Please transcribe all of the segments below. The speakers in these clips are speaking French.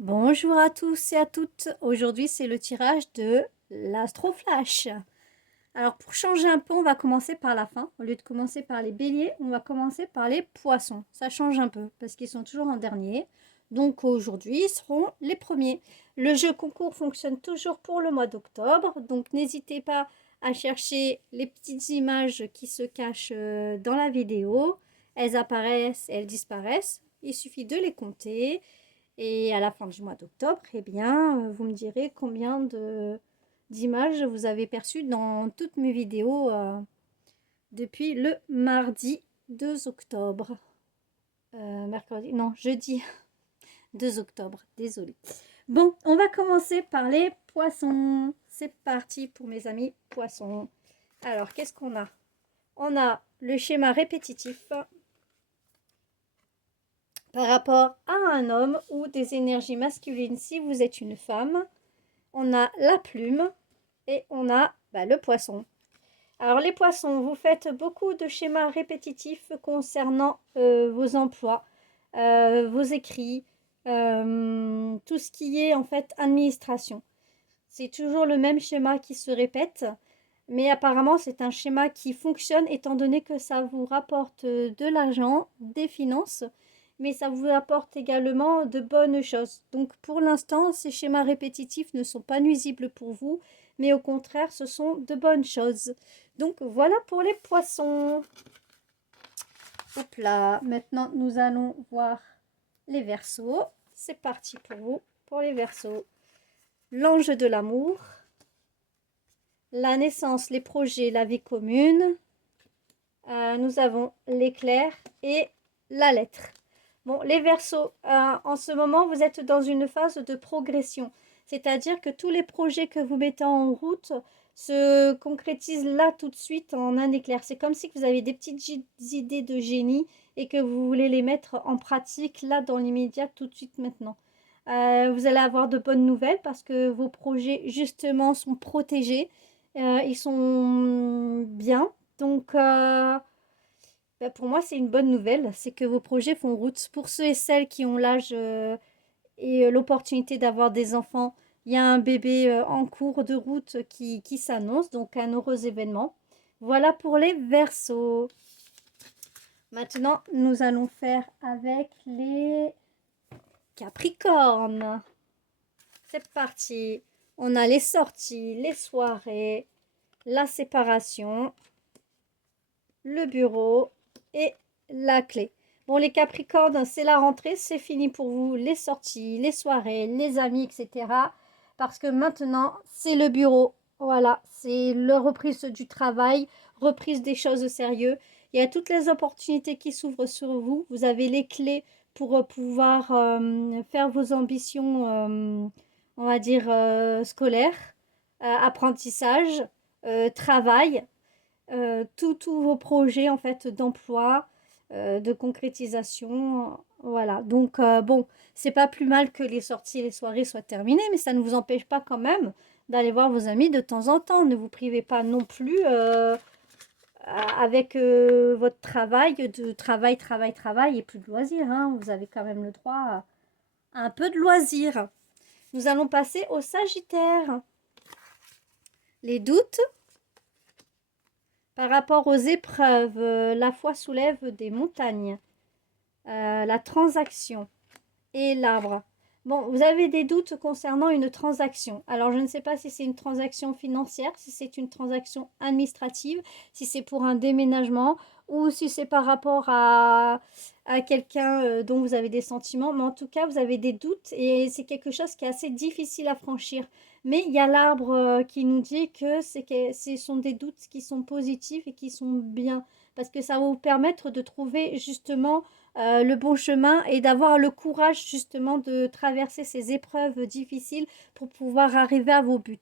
Bonjour à tous et à toutes. Aujourd'hui, c'est le tirage de l'Astroflash. Alors, pour changer un peu, on va commencer par la fin. Au lieu de commencer par les béliers, on va commencer par les poissons. Ça change un peu parce qu'ils sont toujours en dernier. Donc, aujourd'hui, ils seront les premiers. Le jeu concours fonctionne toujours pour le mois d'octobre. Donc, n'hésitez pas à chercher les petites images qui se cachent dans la vidéo. Elles apparaissent, elles disparaissent. Il suffit de les compter. Et à la fin du mois d'octobre, eh bien, vous me direz combien d'images vous avez perçues dans toutes mes vidéos depuis le mardi 2 octobre. Mercredi, non, jeudi 2 octobre, désolé. Bon, on va commencer par les poissons. C'est parti pour mes amis poissons. Alors, qu'est-ce qu'on a? On a le schéma répétitif par rapport à un homme ou des énergies masculines si vous êtes une femme. On a la plume et on a le poisson. Alors les poissons, vous faites beaucoup de schémas répétitifs concernant vos emplois, vos écrits, tout ce qui est en fait administration. C'est toujours le même schéma qui se répète, mais apparemment c'est un schéma qui fonctionne étant donné que ça vous rapporte de l'argent, des finances, mais ça vous apporte également de bonnes choses. Donc pour l'instant, ces schémas répétitifs ne sont pas nuisibles pour vous, mais au contraire, ce sont de bonnes choses. Donc voilà pour les poissons. Hop là, maintenant nous allons voir les Verseaux. C'est parti pour vous, pour les Verseaux. L'ange de l'amour, la naissance, les projets, la vie commune. Nous avons l'éclair et la lettre. Bon, les Verseaux, en ce moment, vous êtes dans une phase de progression. C'est-à-dire que tous les projets que vous mettez en route se concrétisent là tout de suite en un éclair. C'est comme si vous avez des petites idées de génie et que vous voulez les mettre en pratique là dans l'immédiat tout de suite maintenant. Vous allez avoir de bonnes nouvelles parce que vos projets justement sont protégés. Ils sont bien. Donc, pour moi, c'est une bonne nouvelle. C'est que vos projets font route. Pour ceux et celles qui ont l'âge et l'opportunité d'avoir des enfants, il y a un bébé en cours de route qui s'annonce. Donc, un heureux événement. Voilà pour les Verseaux. Maintenant, nous allons faire avec les Capricornes. C'est parti. On a les sorties, les soirées, la séparation, le bureau et la clé. Bon, les Capricornes, c'est la rentrée, c'est fini pour vous, les sorties, les soirées, les amis, etc. Parce que maintenant, c'est le bureau. Voilà, c'est la reprise du travail, reprise des choses au sérieux. Il y a toutes les opportunités qui s'ouvrent sur vous. Vous avez les clés pour pouvoir faire vos ambitions, on va dire, scolaires, apprentissage, travail, tous vos projets en fait d'emploi, de concrétisation. Voilà. Donc bon, c'est pas plus mal que les sorties et les soirées soient terminées, mais ça ne vous empêche pas quand même d'aller voir vos amis de temps en temps. Ne vous privez pas non plus avec votre travail, de travail, travail, travail et plus de loisirs, hein. Vous avez quand même le droit à un peu de loisirs. Nous allons passer au Sagittaire. Les doutes par rapport aux épreuves, la foi soulève des montagnes, la transaction et l'arbre. Bon, vous avez des doutes concernant une transaction. Alors, je ne sais pas si c'est une transaction financière, si c'est une transaction administrative, si c'est pour un déménagement ou si c'est par rapport à quelqu'un dont vous avez des sentiments. Mais en tout cas, vous avez des doutes et c'est quelque chose qui est assez difficile à franchir. Mais il y a l'arbre qui nous dit que ce sont des doutes qui sont positifs et qui sont bien. Parce que ça va vous permettre de trouver justement le bon chemin et d'avoir le courage justement de traverser ces épreuves difficiles pour pouvoir arriver à vos buts.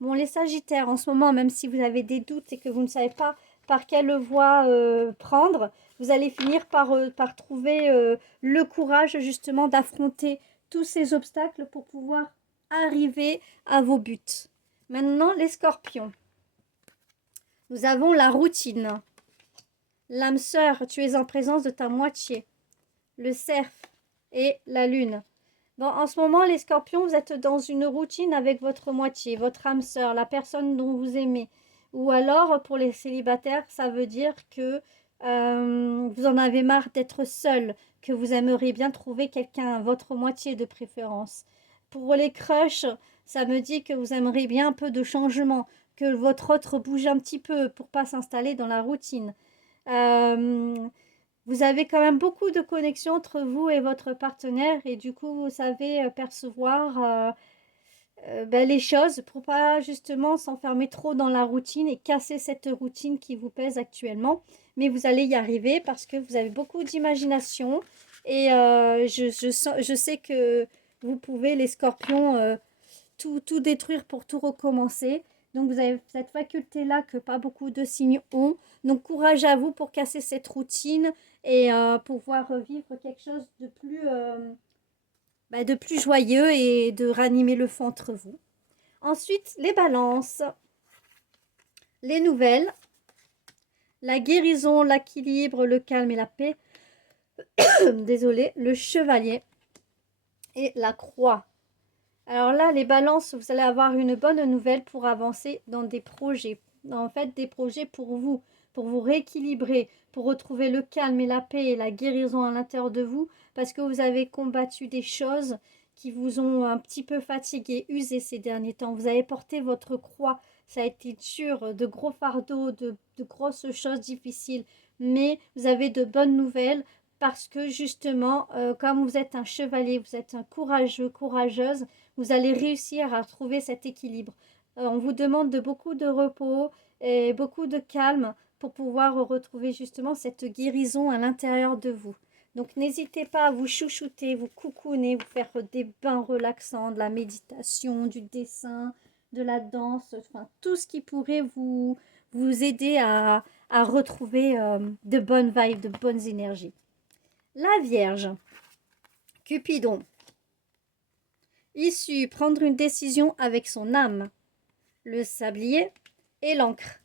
Bon, les Sagittaires, en ce moment, même si vous avez des doutes et que vous ne savez pas par quelle voie prendre, vous allez finir par trouver le courage justement d'affronter tous ces obstacles pour pouvoir arriver à vos buts. Maintenant, les Scorpions. Nous avons la routine. L'âme sœur, tu es en présence de ta moitié. Le cerf et la lune. Bon, en ce moment, les scorpions, vous êtes dans une routine avec votre moitié, votre âme sœur, la personne dont vous aimez. Ou alors, pour les célibataires, ça veut dire que vous en avez marre d'être seul, que vous aimeriez bien trouver quelqu'un, votre moitié de préférence. Pour les crushs, ça me dit que vous aimeriez bien un peu de changement, que votre autre bouge un petit peu pour pas s'installer dans la routine. Euh, Vous avez quand même beaucoup de connexions entre vous et votre partenaire et du coup, vous savez percevoir ben, les choses pour pas justement s'enfermer trop dans la routine et casser cette routine qui vous pèse actuellement. Mais vous allez y arriver parce que vous avez beaucoup d'imagination et je sais que vous pouvez, les scorpions, tout détruire pour tout recommencer. Donc vous avez cette faculté-là que pas beaucoup de signes ont. Donc courage à vous pour casser cette routine et pouvoir vivre quelque chose de plus joyeux et de ranimer le feu entre vous. Ensuite, les balances, les nouvelles, la guérison, l'équilibre, le calme et la paix. Désolée, le chevalier et la croix. Alors là, les balances, vous allez avoir une bonne nouvelle pour avancer dans des projets. En fait, des projets pour vous rééquilibrer, pour retrouver le calme et la paix et la guérison à l'intérieur de vous, parce que vous avez combattu des choses qui vous ont un petit peu fatigué, usé ces derniers temps. Vous avez porté votre croix, ça a été dur, de gros fardeaux, de grosses choses difficiles, mais vous avez de bonnes nouvelles parce que justement, comme vous êtes un chevalier, vous êtes un courageux, courageuse, vous allez réussir à trouver cet équilibre. On vous demande beaucoup de repos et beaucoup de calme pour pouvoir retrouver justement cette guérison à l'intérieur de vous. Donc n'hésitez pas à vous chouchouter, vous coucouner, vous faire des bains relaxants, de la méditation, du dessin, de la danse, enfin tout ce qui pourrait vous aider à retrouver de bonnes vibes, de bonnes énergies. La Vierge, Cupidon, issu prendre une décision avec son âme, le sablier et l'encre.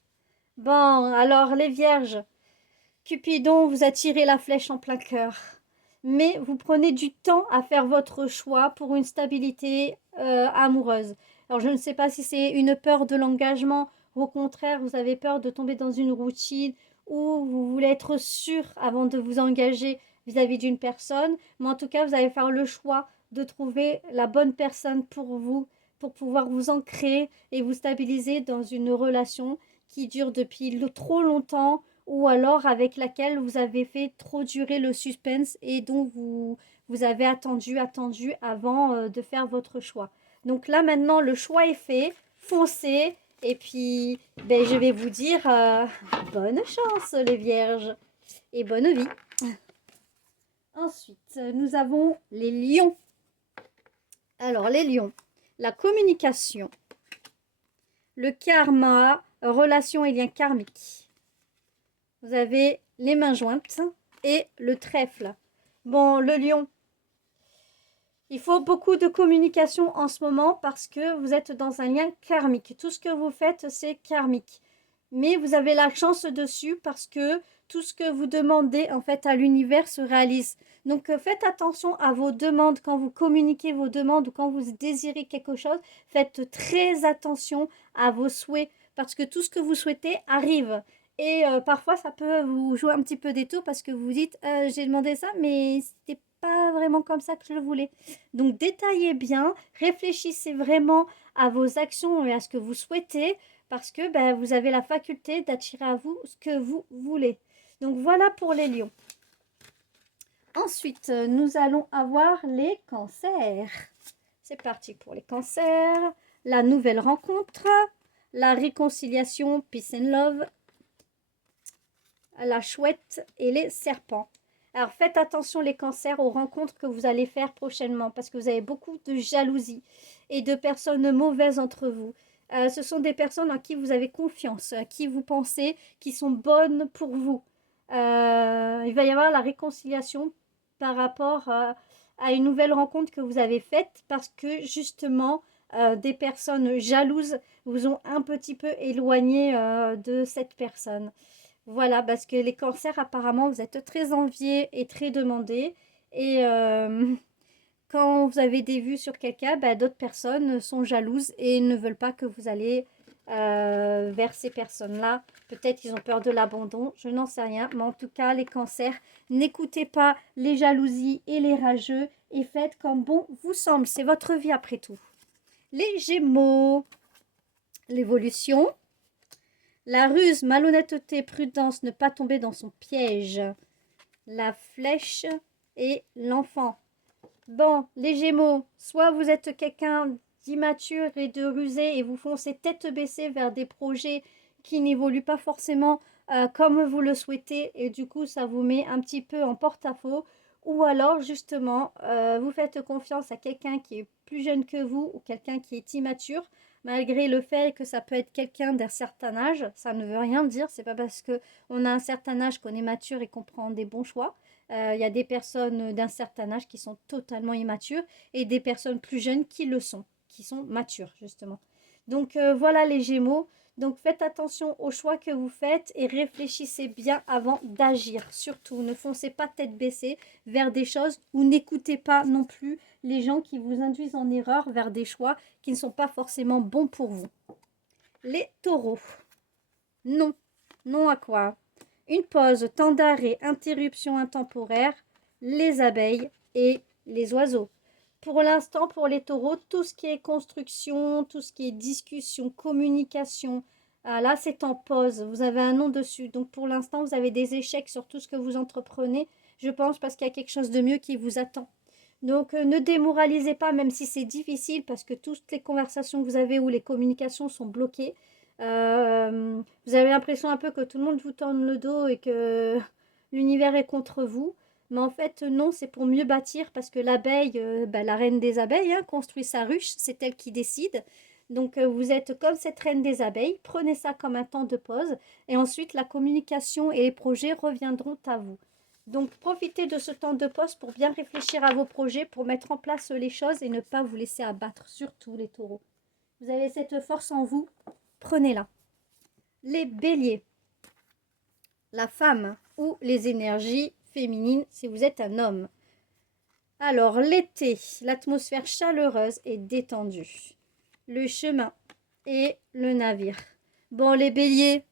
Bon, alors les vierges, Cupidon vous a tiré la flèche en plein cœur. Mais vous prenez du temps à faire votre choix pour une stabilité amoureuse. Alors je ne sais pas si c'est une peur de l'engagement, ou au contraire vous avez peur de tomber dans une routine, ou vous voulez être sûr avant de vous engager vis-à-vis d'une personne. Mais en tout cas vous allez faire le choix de trouver la bonne personne pour vous, pour pouvoir vous ancrer et vous stabiliser dans une relation qui dure depuis trop longtemps ou alors avec laquelle vous avez fait trop durer le suspense et dont vous avez attendu avant de faire votre choix. Donc là maintenant le choix est fait, foncez et puis ben, je vais vous dire bonne chance les vierges et bonne vie. Ensuite nous avons les lions. Alors les lions, la communication, le karma, relation et liens karmiques. Vous avez les mains jointes et le trèfle. Bon, le lion, il faut beaucoup de communication en ce moment parce que vous êtes dans un lien karmique. Tout ce que vous faites, c'est karmique. Mais vous avez la chance dessus parce que tout ce que vous demandez en fait à l'univers se réalise. Donc faites attention à vos demandes quand vous communiquez vos demandes ou quand vous désirez quelque chose. Faites très attention à vos souhaits parce que tout ce que vous souhaitez arrive. Et parfois, ça peut vous jouer un petit peu des tours parce que vous dites j'ai demandé ça, mais c'était pas vraiment comme ça que je le voulais. Donc, détaillez bien, réfléchissez vraiment à vos actions et à ce que vous souhaitez parce que ben, vous avez la faculté d'attirer à vous ce que vous voulez. Donc, voilà pour les lions. Ensuite, nous allons avoir les cancers. C'est parti pour les cancers. La nouvelle rencontre, la réconciliation, peace and love, la chouette et les serpents. Alors faites attention les cancers aux rencontres que vous allez faire prochainement parce que vous avez beaucoup de jalousie et de personnes mauvaises entre vous. Ce sont des personnes en qui vous avez confiance, à qui vous pensez qui sont bonnes pour vous. Il va y avoir la réconciliation par rapport à une nouvelle rencontre que vous avez faite parce que justement des personnes jalouses vous ont un petit peu éloigné de cette personne. Voilà, parce que les cancers, apparemment, vous êtes très enviés et très demandés. Et quand vous avez des vues sur quelqu'un, bah, d'autres personnes sont jalouses et ne veulent pas que vous allez vers ces personnes-là. Peut-être qu'ils ont peur de l'abandon, je n'en sais rien. Mais en tout cas, les cancers, n'écoutez pas les jalousies et les rageux et faites comme bon vous semble. C'est votre vie après tout. Les Gémeaux, l'évolution. La ruse, malhonnêteté, prudence, ne pas tomber dans son piège. La flèche et l'enfant. Bon, les Gémeaux, soit vous êtes quelqu'un d'immature et de rusé et vous foncez tête baissée vers des projets qui n'évoluent pas forcément comme vous le souhaitez et du coup ça vous met un petit peu en porte-à-faux. Ou alors justement, vous faites confiance à quelqu'un qui est plus jeune que vous ou quelqu'un qui est immature, malgré le fait que ça peut être quelqu'un d'un certain âge. Ça ne veut rien dire, c'est pas parce qu'on a un certain âge qu'on est mature et qu'on prend des bons choix. Il y a des personnes d'un certain âge qui sont totalement immatures et des personnes plus jeunes qui le sont, qui sont matures justement. Donc voilà les Gémeaux. Donc faites attention aux choix que vous faites et réfléchissez bien avant d'agir. Surtout, ne foncez pas tête baissée vers des choses ou n'écoutez pas non plus les gens qui vous induisent en erreur vers des choix qui ne sont pas forcément bons pour vous. Les Taureaux. Non. Non à quoi? Une pause, temps d'arrêt, interruption intemporaire, les abeilles et les oiseaux. Pour l'instant, pour les taureaux, tout ce qui est construction, tout ce qui est discussion, communication, là, c'est en pause. Vous avez un nom dessus. Donc, pour l'instant, vous avez des échecs sur tout ce que vous entreprenez, je pense, parce qu'il y a quelque chose de mieux qui vous attend. Donc, ne démoralisez pas, même si c'est difficile, parce que toutes les conversations que vous avez ou les communications sont bloquées. Vous avez l'impression un peu que tout le monde vous tourne le dos et que l'univers est contre vous. Mais en fait, non, c'est pour mieux bâtir parce que l'abeille, la reine des abeilles, hein, construit sa ruche, c'est elle qui décide. Donc, vous êtes comme cette reine des abeilles, prenez ça comme un temps de pause et ensuite la communication et les projets reviendront à vous. Donc, profitez de ce temps de pause pour bien réfléchir à vos projets, pour mettre en place les choses et ne pas vous laisser abattre, surtout les taureaux. Vous avez cette force en vous, prenez-la. Les béliers, la femme ou les énergies féminines si vous êtes un homme. Alors, l'été, l'atmosphère chaleureuse et détendue. Le chemin et le navire. Bon, les béliers,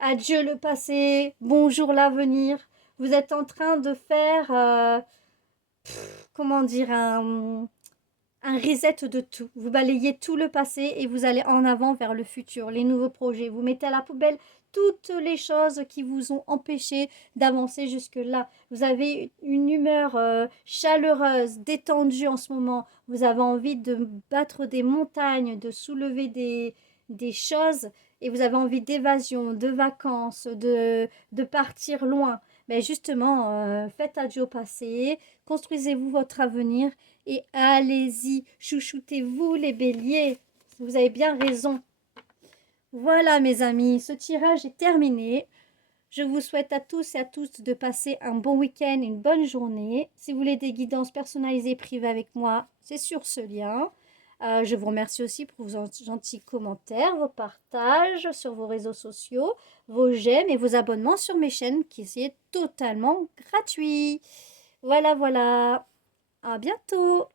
adieu le passé, bonjour l'avenir. Vous êtes en train de faire, comment dire, un reset de tout. Vous balayez tout le passé et vous allez en avant vers le futur, les nouveaux projets. Vous mettez à la poubelle toutes les choses qui vous ont empêché d'avancer jusque-là. Vous avez une humeur chaleureuse, détendue en ce moment. Vous avez envie de battre des montagnes, de soulever des choses et vous avez envie d'évasion, de vacances, de partir loin. Mais justement, faites adieu au passé, construisez-vous votre avenir et allez-y, chouchoutez-vous les béliers. Vous avez bien raison. Voilà mes amis, ce tirage est terminé. Je vous souhaite à tous et à toutes de passer un bon week-end, une bonne journée. Si vous voulez des guidances personnalisées privées avec moi, c'est sur ce lien. Je vous remercie aussi pour vos gentils commentaires, vos partages sur vos réseaux sociaux, vos j'aime et vos abonnements sur mes chaînes qui sont totalement gratuits. Voilà, voilà. À bientôt.